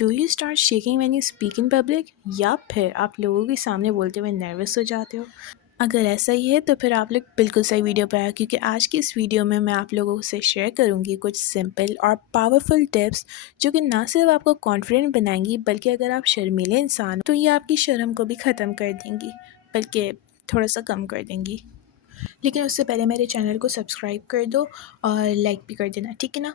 Do you start shaking when you speak in public, या फिर आप लोगों के सामने बोलते हुए नर्वस हो जाते हो? अगर ऐसा ही है तो फिर आप लोग बिल्कुल सही वीडियो पे आए, क्योंकि आज की इस वीडियो में मैं आप लोगों से शेयर करूंगी कुछ सिंपल और पावरफुल टिप्स जो कि ना सिर्फ आपको कॉन्फिडेंट बनाएंगी, बल्कि अगर आप शर्मीले इंसान हो तो ये आपकी शर्म को भी ख़त्म कर देंगी, बल्कि थोड़ा सा कम कर देंगी। लेकिन उससे पहले मेरे चैनल को सब्सक्राइब कर दो और लाइक भी कर देना, ठीक है ना।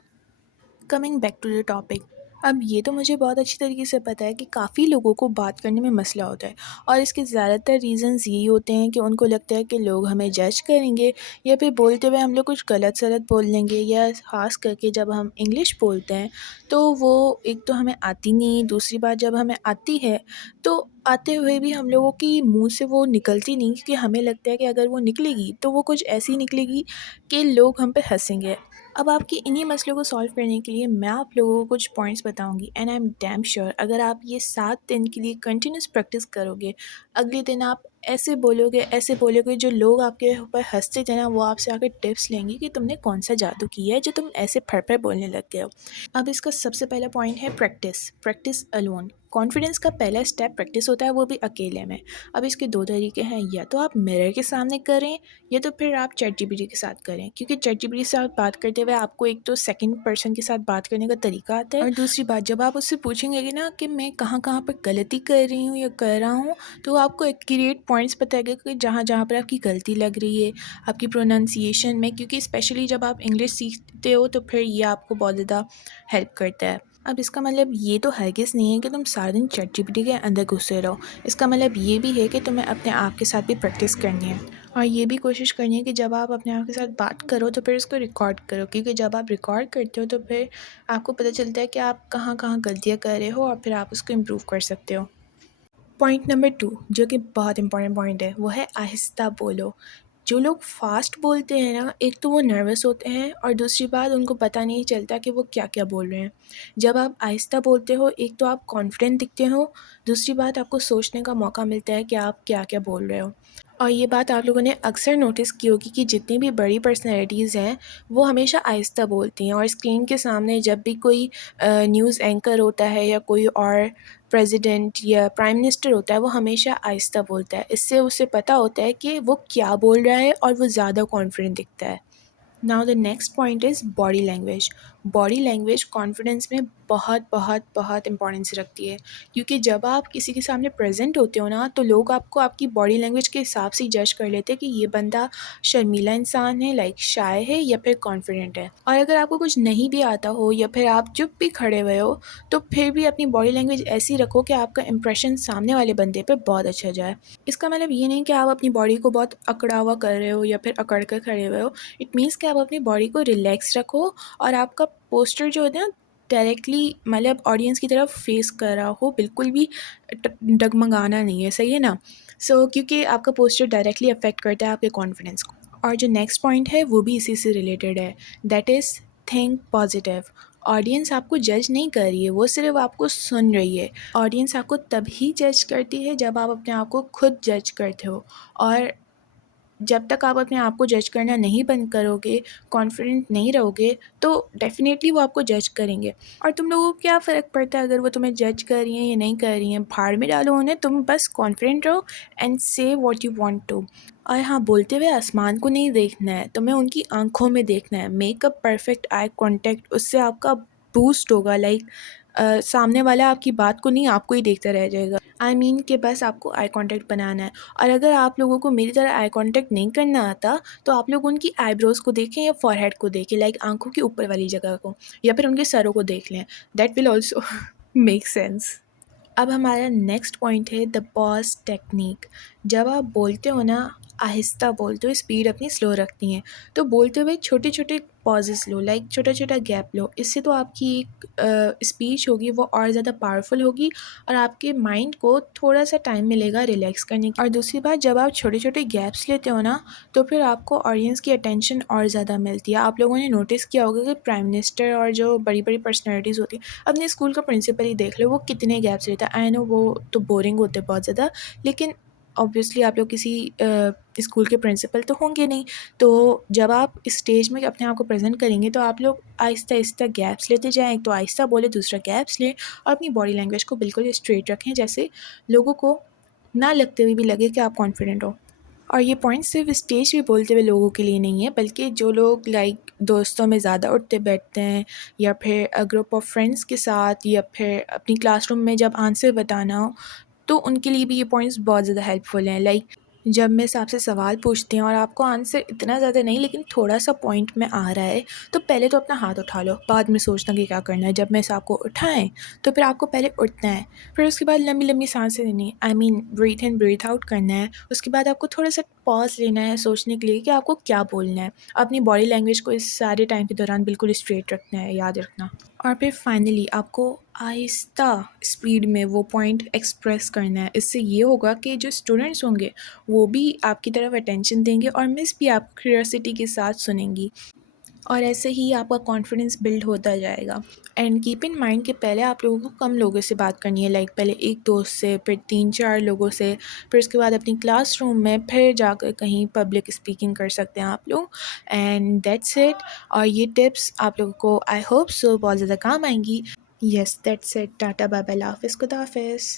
Coming back to the topic. अब ये तो मुझे बहुत अच्छी तरीके से पता है कि काफ़ी लोगों को बात करने में मसला होता है, और इसके ज़्यादातर रीज़न्स यही होते हैं कि उनको लगता है कि लोग हमें जज करेंगे, या फिर बोलते हुए हम लोग कुछ गलत सलत बोल लेंगे, या ख़ास करके जब हम इंग्लिश बोलते हैं तो वो एक तो हमें आती नहीं, दूसरी बात जब हमें आती है तो आते हुए भी हम लोगों की मुंह से वो निकलती नहीं, क्योंकि हमें लगता है कि अगर वो निकलेगी तो वो कुछ ऐसी निकलेगी कि लोग हम पे हंसेंगे। अब आपके इन्हीं मसलों को सॉल्व करने के लिए मैं आप लोगों को कुछ पॉइंट्स बताऊंगी, and I am damn sure अगर आप ये 7 दिन के लिए कंटिन्यूस प्रैक्टिस करोगे, अगले दिन आप ऐसे बोलोगे जो लोग आपके ऊपर हंसते थे ना, वो आपसे आकर टिप्स लेंगे कि तुमने कौन सा जादू किया है जो तुम ऐसे फर फर बोलने लग गए हो। अब इसका सबसे पहला पॉइंट है प्रैक्टिस। Practice alone. कॉन्फिडेंस का पहला स्टेप प्रैक्टिस होता है, वो भी अकेले में। अब इसके दो तरीके हैं, या तो आप मिरर के सामने करें, या तो फिर आप चैट जीपीटी के साथ करें, क्योंकि चैट जीपीटी से आप बात करते हुए आपको एक तो सेकंड पर्सन के साथ बात करने का तरीका आता है, और दूसरी बात जब आप उससे पूछेंगे कि ना कि मैं कहाँ कहाँ पर गलती कर रही हूँ या कर रहा हूँ, तो वो आपको एक्यूरेट पॉइंट्स बताएगा कि जहाँ जहाँ पर आपकी गलती लग रही है, आपकी प्रोनाउंसिएशन में, क्योंकि स्पेशली जब आप इंग्लिश सीखते हो तो फिर ये आपको बहुत ज़्यादा हेल्प करता है। अब इसका मतलब ये तो हरगिज़ नहीं है कि तुम सारा दिन चैट जीपीटी के अंदर घुसे रहो। इसका मतलब ये भी है कि तुम्हें अपने आप के साथ भी प्रैक्टिस करनी है, और ये भी कोशिश करनी है कि जब आप अपने आप के साथ बात करो तो फिर उसको रिकॉर्ड करो, क्योंकि जब आप रिकॉर्ड करते हो तो फिर आपको पता चलता है कि आप कहाँ कहाँ गलतियाँ कर रहे हो, और फिर आप उसको इम्प्रूव कर सकते हो। पॉइंट नंबर 2, जो कि बहुत इंपॉर्टेंट पॉइंट है, वो है आहिस्ता बोलो। जो लोग फास्ट बोलते हैं ना, एक तो वो नर्वस होते हैं, और दूसरी बात उनको पता नहीं चलता कि वो क्या क्या बोल रहे हैं। जब आप आहिस्ता बोलते हो, एक तो आप कॉन्फिडेंट दिखते हो, दूसरी बात आपको सोचने का मौका मिलता है कि आप क्या क्या बोल रहे हो। और ये बात आप लोगों ने अक्सर नोटिस की होगी कि जितनी भी बड़ी पर्सनैलिटीज़ हैं वो हमेशा आहिस्ता बोलती हैं, और स्क्रीन के सामने जब भी कोई न्यूज़ एंकर होता है या कोई और प्रेसिडेंट या प्राइम मिनिस्टर होता है, वो हमेशा आहिस्ता बोलता है। इससे उसे पता होता है कि वो क्या बोल रहा है, और वो ज़्यादा कॉन्फिडेंट दिखता है। Now the next point is body language. Body language confidence में बहुत बहुत बहुत इंपॉर्टेंस रखती है, क्योंकि जब आप किसी के सामने प्रेजेंट होते हो ना, तो लोग आपको आपकी बॉडी लैंग्वेज के हिसाब से जज कर लेते हैं कि ये बंदा शर्मीला इंसान है, लाइक शाय है, या फिर कॉन्फिडेंट है। और अगर आपको कुछ नहीं भी आता हो, या फिर आप चुप भी खड़े हुए हो, तो फिर भी अपनी बॉडी लैंग्वेज ऐसी रखो कि आपका इंप्रेशन सामने वाले बंदे पे बहुत अच्छा जाए। इसका मतलब ये नहीं कि आप अपनी बॉडी को बहुत अकड़ा हुआ कर रहे हो या फिर अकड़ कर खड़े हुए हो। इट मीन्स कि आप अपनी बॉडी को रिलैक्स रखो, और आपका पोस्टर जो होता है ना, डायरेक्टली मतलब ऑडियंस की तरफ फेस कर रहा हो, बिल्कुल भी डगमगाना नहीं है, सही है ना। क्योंकि आपका पोस्टर डायरेक्टली अफेक्ट करता है आपके कॉन्फिडेंस को। और जो नेक्स्ट पॉइंट है वो भी इसी से रिलेटेड है, that is think positive. Audience आपको जज नहीं कर रही है, वो सिर्फ आपको सुन रही है। ऑडियंस आपको तभी जज करती है जब आप अपने आप को खुद जज करते हो, और जब तक आप अपने आप को जज करना नहीं बंद करोगे, कॉन्फिडेंट नहीं रहोगे, तो डेफ़िनेटली वो आपको जज करेंगे। और तुम लोगों को क्या फ़र्क पड़ता है अगर वो तुम्हें जज कर रही हैं या नहीं कर रही हैं, भाड़ में डालो उन्हें, तुम बस कॉन्फिडेंट रहो एंड से व्हाट यू वांट टू। और हाँ, बोलते हुए आसमान को नहीं देखना है, तुम्हें उनकी आँखों में देखना है। Make a perfect eye contact, उससे आपका बूस्ट होगा, लाइक सामने वाला आपकी बात को नहीं, आपको ही देखता रह जाएगा। आई मीन कि बस आपको आई कांटेक्ट बनाना है। और अगर आप लोगों को मेरी तरह आई कांटेक्ट नहीं करना आता, तो आप लोग उनकी आईब्रोज़ को देखें या फॉरहेड को देखें, लाइक आंखों के ऊपर वाली जगह को, या फिर उनके सरों को देख लें। That will also make sense. अब हमारा नेक्स्ट पॉइंट है द पॉज टेक्निक। जब आप बोलते हो ना, आहिस्ता बोलते हो, स्पीड अपनी स्लो रखती हैं, तो बोलते हुए छोटे छोटे पॉजेस लो, लाइक छोटा छोटा गैप लो। इससे तो आपकी एक स्पीच होगी वो और ज़्यादा पावरफुल होगी, और आपके माइंड को थोड़ा सा टाइम मिलेगा रिलैक्स करने की। और दूसरी बात, जब आप छोटे छोटे गैप्स लेते हो ना, तो फिर आपको ऑडियंस की अटेंशन और ज़्यादा मिलती है। आप लोगों ने नोटिस किया होगा कि प्राइम मिनिस्टर और जो बड़ी बड़ी पर्सनैलिटीज़ होती हैं, अपने स्कूल का प्रिंसिपल ही देख लो, वो कितने गैप्स लेता है। आई नो वो तो बोरिंग होते हैं बहुत ज़्यादा, लेकिन آبویسلی آپ لوگ کسی اسکول کے پرنسپل تو ہوں گے نہیں، تو جب آپ اسٹیج میں اپنے آپ کو پریزنٹ کریں گے تو آپ لوگ آہستہ آہستہ گیپس لیتے جائیں، ایک تو آہستہ بولے، دوسرا گیپس لیں، اور اپنی باڈی لینگویج کو بالکل اسٹریٹ رکھیں، جیسے لوگوں کو نہ لگتے ہوئے بھی لگے کہ آپ کانفیڈنٹ ہو۔ اور یہ پوائنٹ صرف اسٹیج پہ بولتے ہوئے لوگوں کے لیے نہیں ہے، بلکہ جو لوگ دوستوں میں زیادہ اٹھتے بیٹھتے ہیں، یا پھر گروپ آف فرینڈس کے ساتھ، یا پھر اپنی کلاس روم میں جب آنسر بتانا ہو، تو ان کے لیے بھی یہ پوائنٹس بہت زیادہ ہیلپ فل ہیں۔ جب مس آپ سے سوال پوچھتے ہیں اور آپ کو آنسر اتنا زیادہ نہیں لیکن تھوڑا سا پوائنٹ میں آ رہا ہے، تو پہلے تو اپنا ہاتھ اٹھا لو، بعد میں سوچنا کہ کیا کرنا ہے۔ جب مس آپ کو اٹھائیں تو پھر آپ کو پہلے اٹھنا ہے، پھر اس کے بعد لمبی لمبی سانسیں لینی ہے، آئی مین بریتھ ان بریتھ آؤٹ کرنا ہے۔ اس کے بعد آپ کو تھوڑا سا پاز لینا ہے سوچنے کے لیے کہ آپ کو کیا بولنا ہے۔ اپنی باڈی لینگویج کو اس سارے ٹائم کے دوران بالکل اسٹریٹ رکھنا ہے، یاد رکھنا۔ اور پھر فائنلی آپ کو آہستہ اسپیڈ میں وہ پوائنٹ ایکسپریس کرنا ہے۔ اس سے یہ ہوگا کہ جو اسٹوڈنٹس ہوں گے وہ بھی آپ کی طرف اٹینشن دیں گے، اور مس بھی آپ کیوریوسٹی کے ساتھ سنیں گی، اور ایسے ہی آپ کا کانفیڈنس بلڈ ہوتا جائے گا۔ اینڈ کیپ ان مائنڈ کہ پہلے آپ لوگوں کو کم لوگوں سے بات کرنی ہے، پہلے ایک دوست سے، پھر 3-4 لوگوں سے، پھر اس کے بعد اپنی کلاس روم میں، پھر جا کر کہیں پبلک اسپیکنگ کر سکتے ہیں آپ لوگ۔ And that's it. اور یہ ٹپس آپ لوگوں کو آئی ہوپ سو بہت زیادہ کام آئیں گی۔ Yes that's it, tata bye bye, اللہ حافظ، خدا حافظ۔